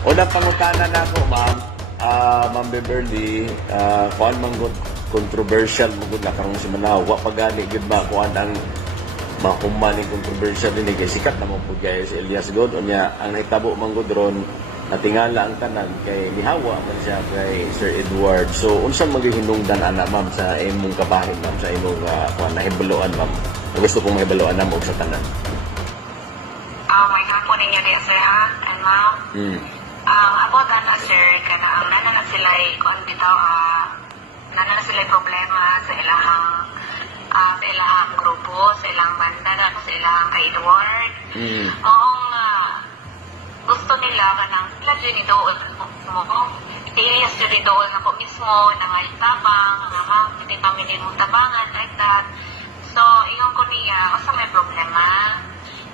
Unang pangutana na ako, ma'am. Ma'am Beverly, kuan manggut controversial manggut na karong si Manaw. Wa pagani gid ba kuan ang mahuman ni controversial dinhi kay sikat na mo pud kay si Elias God unya ang nahitabo manggod ron natingala ang tanan kay nihawa man siya kay Sir Edward. So unsa maghihinungdan ana ma'am sa imong kabahin ma'am sa imong kuan nahibaluan ma'am. Gusto kong mahibaluan namo og sa tanan. May hapon ninyo din sir ha, and ma'am. About na sir, kana ang nana na sila kung bitaw, nana na sila problema sa ilahang grupo, sa ilang banda, sa ilang kay Edward. Gusto nila kanang sila dyan idool mo. Elias dyan idool na ko mismo, nangaytabang, nga ma'am, hindi kami din mong tabangan, like that. So, iyon ko niya, basta may problema.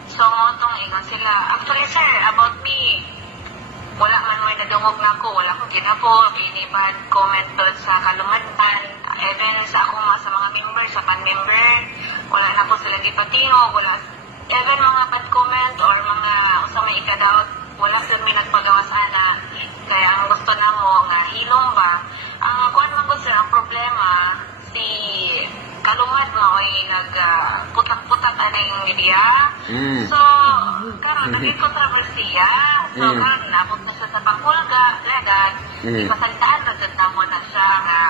So, itong ingon sila. Actually, sir, about me, wala man may nadungog na ako, wala akong ginako, inibad comment doon sa kalumantan, even sa akong sa mga member, sa pan-member, wala na po sila gipatingog, wala, even mga bad comment or mga usa may ika-doubt, wala sila may nagpagawa sana, kaya ang gusto na mo, nga hilong ba, ang kuwan man ko sila, ang problema, si kalumad mo ay nagputak-putak na yung media. So, karon naging kontrobersiya. So, karon nabot na siya sa pangkulga, lagad, ipasalitahan na dyan na mo na siya nga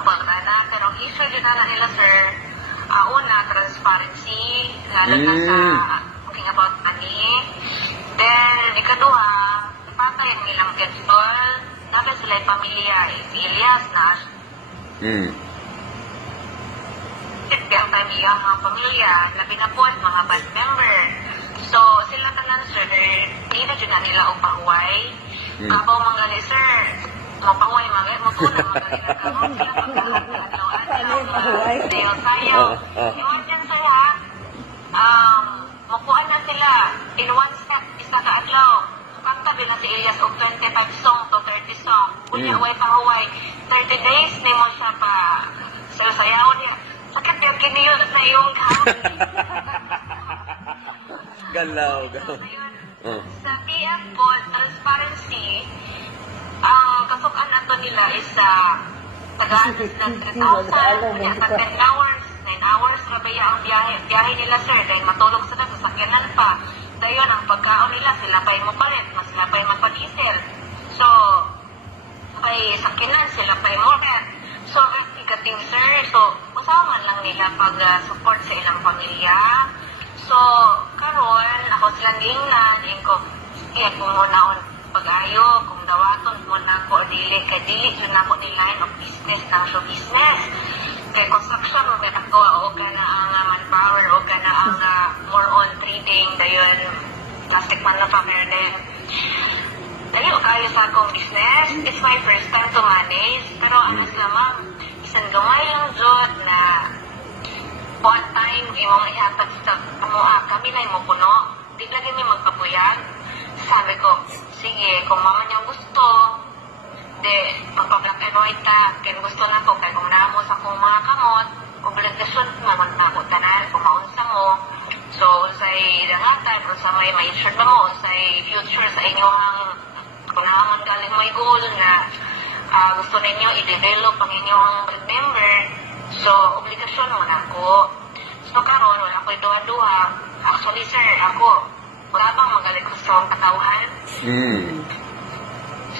napagana. Pero ang issue din na nila, sir, una, transparency, lalo na sa talking about money. Then, ikaduha, patay ang ilang schedule, dapat sila yung pamilya, si Elias na ang time iyang mga pamilya, labi na po mga band member. So, sila tanan, sir, hindi na dyan na nila upahuway. Kapaw mga ni, sir, mapahuway mga magkunang mga ginagawa. Sila magkakaroon. Sayaw. Iwan dyan sila, makuhaan na sila in one step, isa ka adlaw. Kantabi na si Elias og 25 song to 30 song. Kunya, pahuway. 30 days, ni mo siya pa. So, sayaw niya. Sakit yung kiniyot na yung Galaw. Sa PF po, transparency, ang kasukan nato nila is pag-alis ng 3,000, kanya sa 10 hours, 9 hours, rabaya ang biyahe nila, sir, dahil matulog sila sa sakyanan pa. Dayon, ang pagkaon nila, sila pa yung mapalit, mas sila pa yung magpa-diesel. So, kay sakyanan, sila pa yung morgan. So, ikating, sir, so, usaman lang nila pag-support sa ilang pamilya. So, karon ako silang gingnan, ko, kung muna pag-ayo, kung dawaton muna ko, dili, yun na ko ni line of business, ng show business. Kaya construction, kaya ako, o ka na ang manpower, o ka na ang more on trading, dayon, plastic manufacturer din. Dali, o kayo sa akong business, it's my first time to manage, pero anas lamang, isang gamay lang dyan na one time, imong ihatag sa kami na mo puno, di lagi may magkabuyag. Sabi ko, sige, kung mama niyo gusto, di, magpa-black and white ta, kaya gusto na ko, kaya kung namo sa akong mga kamot, obligasyon, mamang na ko tanan, kung maunsa mo, so, unsay dangatan, unsa may insure na mo, unsay future sa inyong, kung naman galing may goal na gusto ninyo i-develop ang inyong member, so, obligasyon mo na ko. So, karon wala ko duha-duha. Actually, sir, ako, wala bang magaling ko sa katauhan?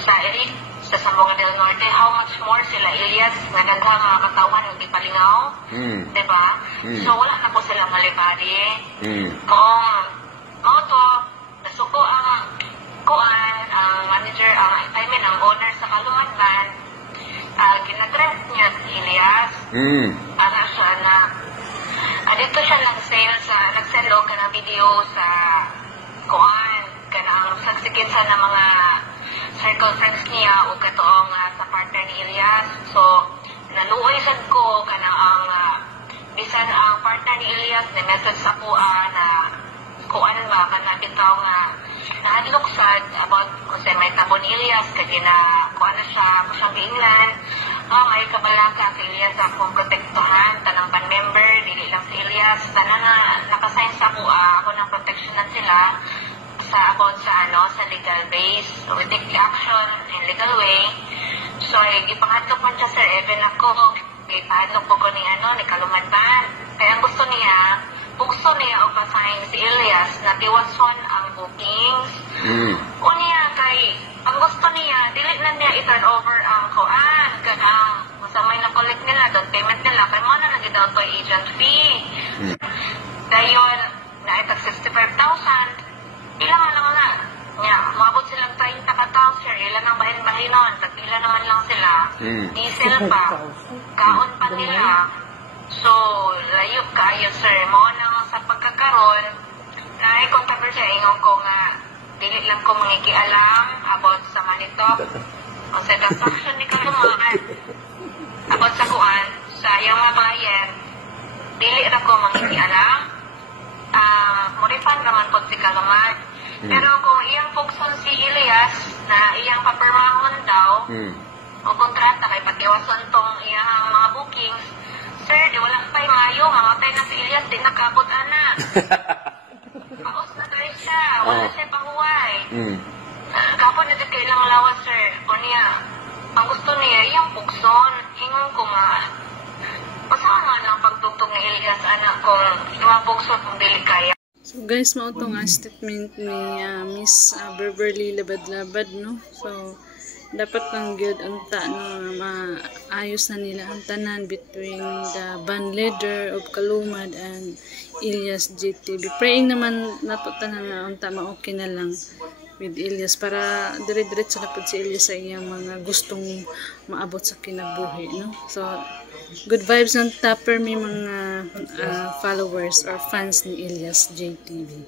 Sa Eric, sa Sambuanga del Norte, how much more sila Elias, naganda mga katauhan, hindi palingaw? Diba? So, wala na ko sila malibari. Kung to, nasuko ang ang manager, ang owner sa Kalumanban, ginagrant niya si Elias para siya na dito siya nagselo ka ng video sa kuan ka na ang sagsikit sa na mga circle friends niya o katoong sa partner ni Elias. So naluoy sad ko ka na ang bisan ang partner ni Elias na message sa kuan na kuan ba ka na bitaw nga nahadluksad about kung sa may tabon Elias kasi na kuan na siya kung siyang giinglan ay kabalaka si Elias akong protektuhan tanang pan-member, dili lang si Elias tanan na nakasign sa ako ng proteksyonan sila sa about sa legal base. So, we take the action in legal way. So, ipangatlog po siya, Sir Evan ako. Ipangatlog po ko ni Kalumanban. Kaya ang gusto niya o pasahin si Elias na tiwason ang bookings. Unya kay, ang gusto niya, dili na niya i-turn over ang kuan. Masamay na collect nila, doon payment nila. Kaya mo na nag-down to agent fee. Dayon, na itag 65,000, ilang lang na. Mabot silang 30 ka-tao, sir. Ilan ang bahin-bahinon. Tagpila naman lang sila. Diesel pa. Kaon pa nila. So, layo kayo, sir. Mo na sa pagkakaroon, na-contact siya, ingon ko nga, dili lang ko mangikialam about sa manito. O sa transaction ni Kaluman, about sa kuan, sa iyang mga client, dili ra ko mangikialam. Mo-refund naman po si Kaluman. Pero kung iyang pugson si Elias na iyang papirmahon daw o kontrata kay patiwason tong iyang mga bookings, sir, di walang pay mayo, mamatay na si Elias, di nakabot ana. Paos na tayo siya, wala siya pahuway. Kapon na din kailang lawas, sir. O niya, ang gusto niya, iyang pugson, ingon ko nga, pasahan nga lang pagtugtog ni Elias, anak, kung iyang pugson kung dili kaya. So guys, mao to nga statement ni Miss Beverly Labad-Labad, no? So dapat lang gyud unta no maayos na nila ang tanan between the band leader of Kalumad and Elias JTV. Praying naman nato tanan nga unta ma-okay na lang with Elias para dire-diretso na pud si Elias sa iyang mga gustong maabot sa kinabuhi, no? So good vibes on topper may mga followers or fans ni Elias JTV.